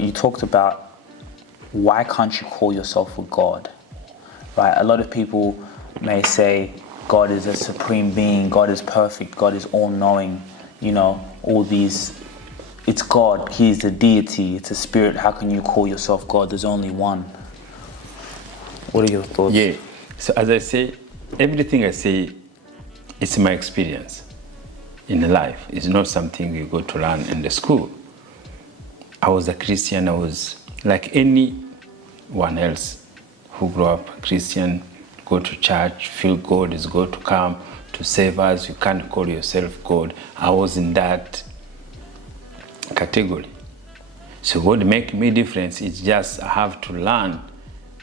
but you talked about why can't you call yourself a God, right? A lot of people may say God is a supreme being, God is perfect, God is all-knowing, you know, all these. It's God, He is a deity, it's a spirit. How can you call yourself God? There's only one. What are your thoughts? Yeah, so as I say, everything I say, it's my experience in life. It's not something you go to learn in the school. I was a Christian, I was like anyone else who grew up Christian, go to church, feel God is going to come to save us. You can't call yourself God. I was in that category. So what make me difference is just I have to learn,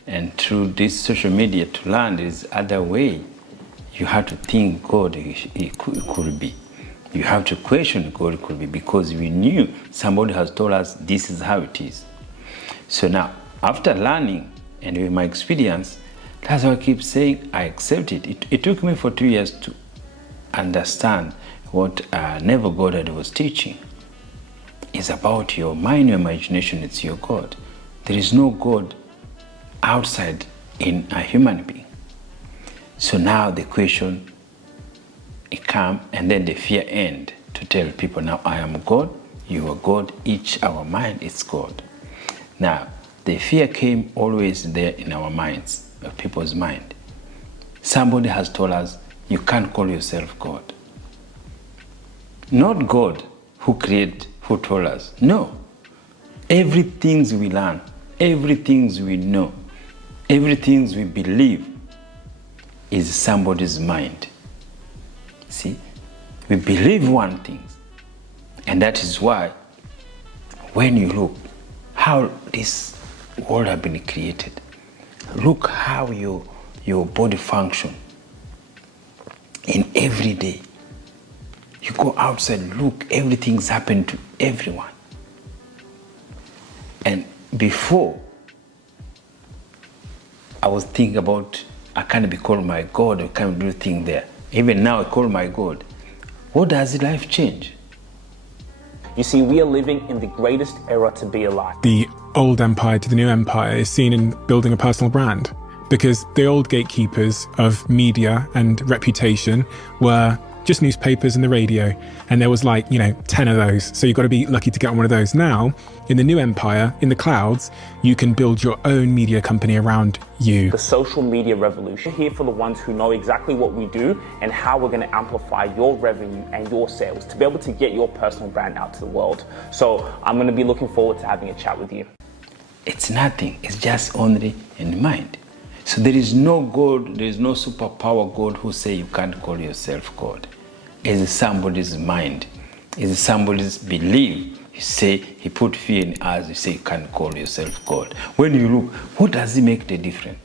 and through this social media to learn this other way. You have to think God it could be. You have to question God it could be, because we knew somebody has told us this is how it is. So now, after learning and with my experience, that's why I keep saying I accept it. It took me for 2 years to understand what Never God was teaching. It's about your mind, your imagination, it's your God. There is no God outside in a human being. So now the question, it come, and then the fear end to tell people, now I am God, you are God, each our mind is God. Now, the fear came always there in our minds, people's mind. Somebody has told us, you can't call yourself God. Not God who created, who told us. No. Everything we learn, everything we know, everything we believe is somebody's mind. See? We believe one thing. And that is why when you look how this world has been created, look how your body function in every day. You go outside, look, everything's happened to everyone. And before, I was thinking about, I can't be called my God, I can't do things there. Even now I call my God. What does life change? You see, we are living in the greatest era to be alive. The old empire to the new empire is seen in building a personal brand, because the old gatekeepers of media and reputation were just newspapers and the radio, and there was 10 of those, so you've got to be lucky to get on one of those. Now in the new empire, in the clouds, you can build your own media company around you. The social media revolution, here for the ones who know exactly what we do and how we're going to amplify your revenue and your sales to be able to get your personal brand out to the world. So I'm going to be looking forward to having a chat with you. It's nothing, it's just only in the mind. So there is no God, there is no superpower God who say you can't call yourself God. It's somebody's mind, it's somebody's belief. You say he put fear in us, you say you can't call yourself God. When you look, what does he make the difference?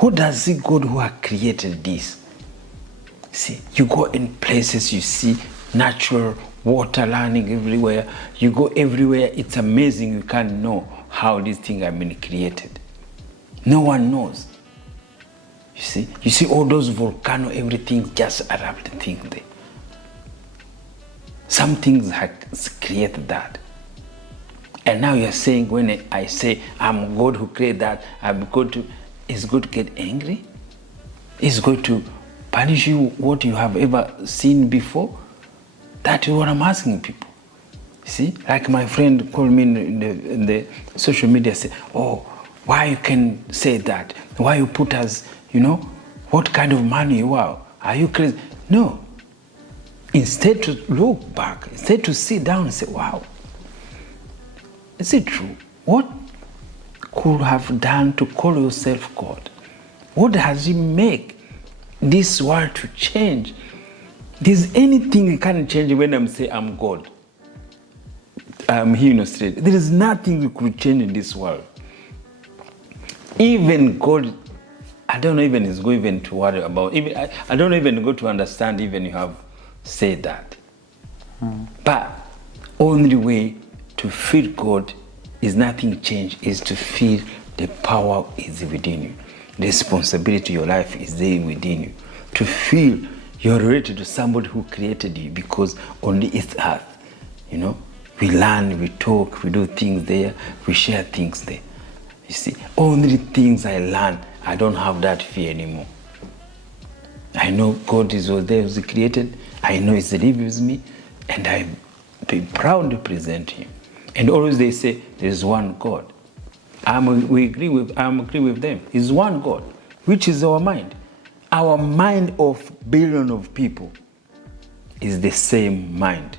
What does the God who has created this? See, you go in places, you see natural water running everywhere. You go everywhere, it's amazing, you can't know how these things have been created. No one knows. You see all those volcanoes, everything just erupted thing there. Some things have created that. And now you're saying, when I say I'm God who created that, I'm going to, is God to get angry? Is God to punish you what you have ever seen before? That is what I'm asking people. See, like my friend called me in the social media, say, oh, why you can say that? Why you put us, what kind of man you are? Are you crazy? No. Instead to look back, instead to sit down and say, wow, is it true? What could have done to call yourself God? What has he make this world to change? There's anything you can't change when I'm saying I'm God. I'm here in Australia. There is nothing you could change in this world. Even God, I don't know even is going even to worry about, even I don't even go to understand even you have said that. But only way to feel God is nothing change, is to feel the power is within you. The responsibility of your life is there within you. To feel you're related to somebody who created you, because on this earth, We learn, we talk, we do things there, we share things there. You see, only things I learn, I don't have that fear anymore. I know God is all there, who's created. I know He's lives with me, and I be proud to present Him. And always they say there is one God. I agree with them. It's one God, which is our mind. Our mind of billion of people is the same mind.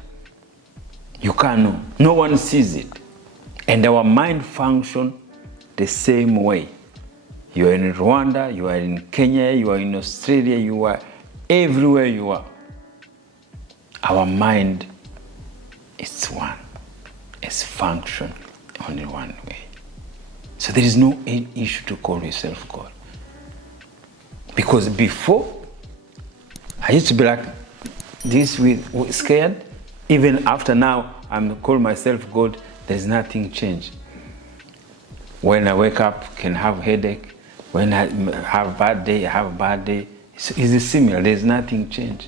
You can't know. No one sees it. And our mind function the same way. You are in Rwanda, you are in Kenya, you are in Australia, you are everywhere you are. Our mind is one. It's function only one way. So there is no issue to call yourself God. Because before, I used to be like this, with scared. Even after now, I'm calling myself God, there's nothing changed. When I wake up, can have headache. When I have bad day, I have a bad day. It's similar, there's nothing changed.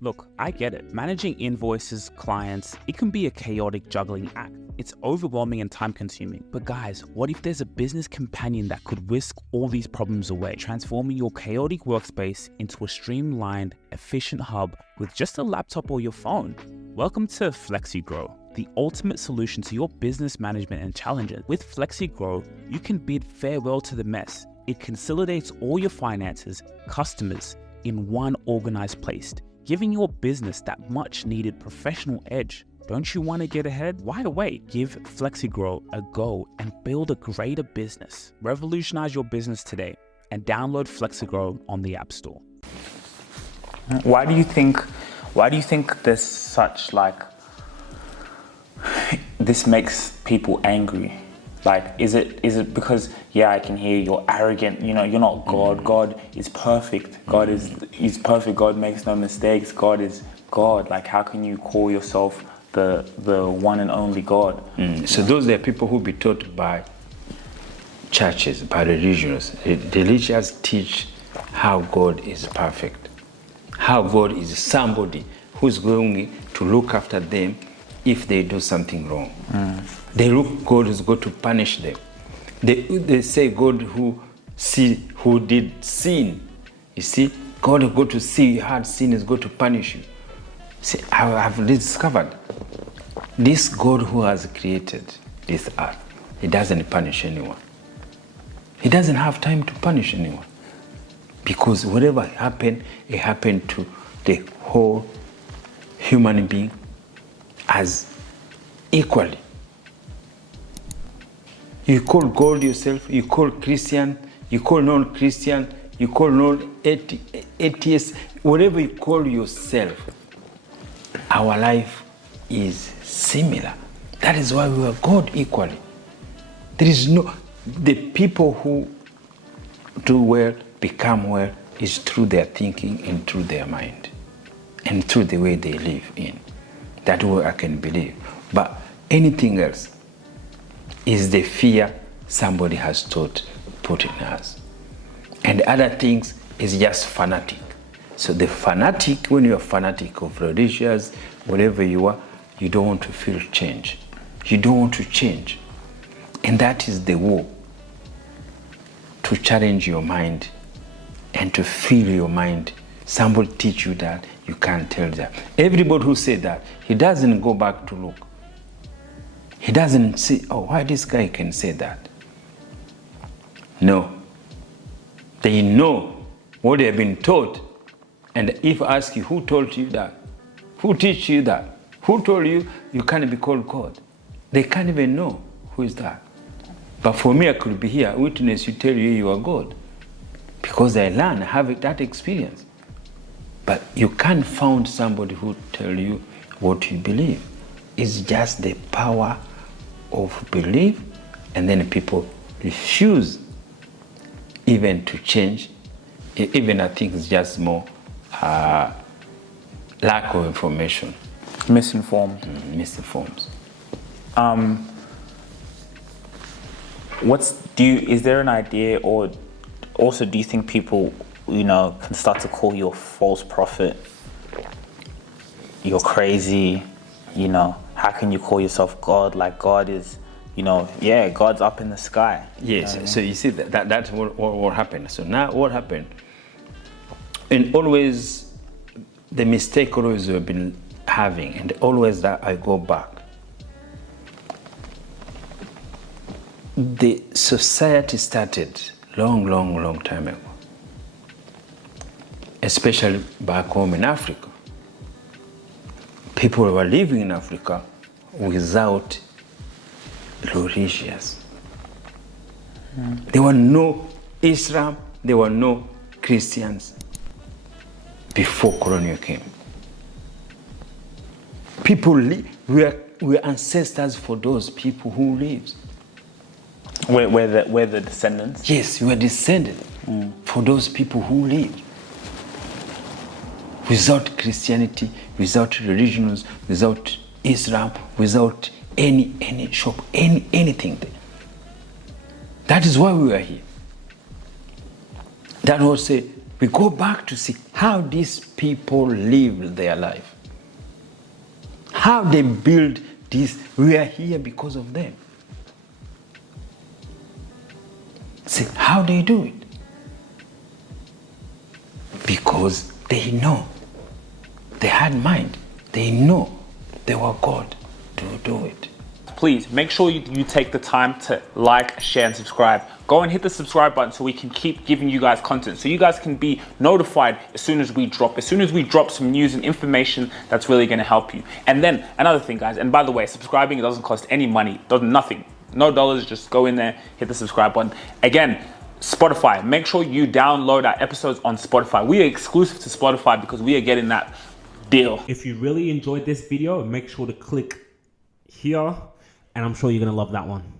Look, I get it. Managing invoices, clients, it can be a chaotic juggling act. It's overwhelming and time consuming. But guys, what if there's a business companion that could whisk all these problems away, transforming your chaotic workspace into a streamlined, efficient hub with just a laptop or your phone? Welcome to FlexiGrow, the ultimate solution to your business management and challenges. With FlexiGrow, you can bid farewell to the mess. It consolidates all your finances, customers in one organized place, giving your business that much needed professional edge. Don't you want to get ahead? Why wait? Give FlexiGrow a go and build a greater business. Revolutionize your business today and download FlexiGrow on the App Store. Why do you think there's such this makes people angry? Like, is it because, yeah, I can hear you're arrogant, you're not God. God is perfect. God is perfect. God makes no mistakes. God is God. Like, how can you call yourself the one and only God? So those are people who be taught by churches, by religions. Religions teach how God is perfect, how God is somebody who's going to look after them if they do something wrong. God is going to punish them. They say God who did sin. You see, God is going to see you had sin, is going to punish you. See, I have discovered this God who has created this earth, He doesn't punish anyone. He doesn't have time to punish anyone. Because whatever happened, it happened to the whole human being as equally. You call God yourself, you call Christian, you call non-Christian, you call non-atheist, whatever you call yourself, our life is similar. That is why we are God equally. There is the people who do well, become well, is through their thinking and through their mind and through the way they live in. That way I can believe. But anything else is the fear somebody has put in us. And other things is just fanatic. So the fanatic, when you're a fanatic of religious, whatever you are, you don't want to feel change. You don't want to change. And that is the war. To challenge your mind and to fill your mind. Somebody teach you that, you can't tell that. Everybody who said that, he doesn't go back to look. He doesn't say, oh, why this guy can say that? No. They know what they have been taught. And if I ask you, who told you that? Who teach you that? Who told you you can't be called God? They can't even know who is that. But for me, I could be here, witness you, tell you you are God. Because I learn, I have that experience. But you can't find somebody who tell you what you believe. It's just the power of belief, and then people refuse even to change. Even I think it's just more lack of information. Misinformed. Misinformed. Is there an idea, or also do you think people, can start to call you a false prophet? You're crazy, how can you call yourself God? Like God is, you know, yeah, God's up in the sky. Yes, You know? so you see that's what happened. So now what happened? And always the mistake always we've been having, and always that I go back. The society started long time ago, especially back home in Africa. People were living in Africa without religious. There were no Islam, there were no Christians before colonial came. People were ancestors for those people who lived. We're the descendants. Yes, we were descended for those people who lived. Without Christianity, without religions, without Islam, without any shop, anything there. That is why we are here. That was say we go back to see how these people live their life. How they build this. We are here because of them. See how they do it. Because they know. They had mind. They know they were God to do it. Please make sure you take the time to like, share, and subscribe. Go and hit the subscribe button so we can keep giving you guys content, so you guys can be notified as soon as we drop some news and information that's really going to help you. And then another thing, guys, and by the way, subscribing, it doesn't cost any money, does nothing, no dollars. Just go in there, hit the subscribe button. Again, Spotify, make sure you download our episodes on Spotify. We are exclusive to Spotify because we are getting that deal. If you really enjoyed this video, make sure to click here, and I'm sure you're gonna love that one.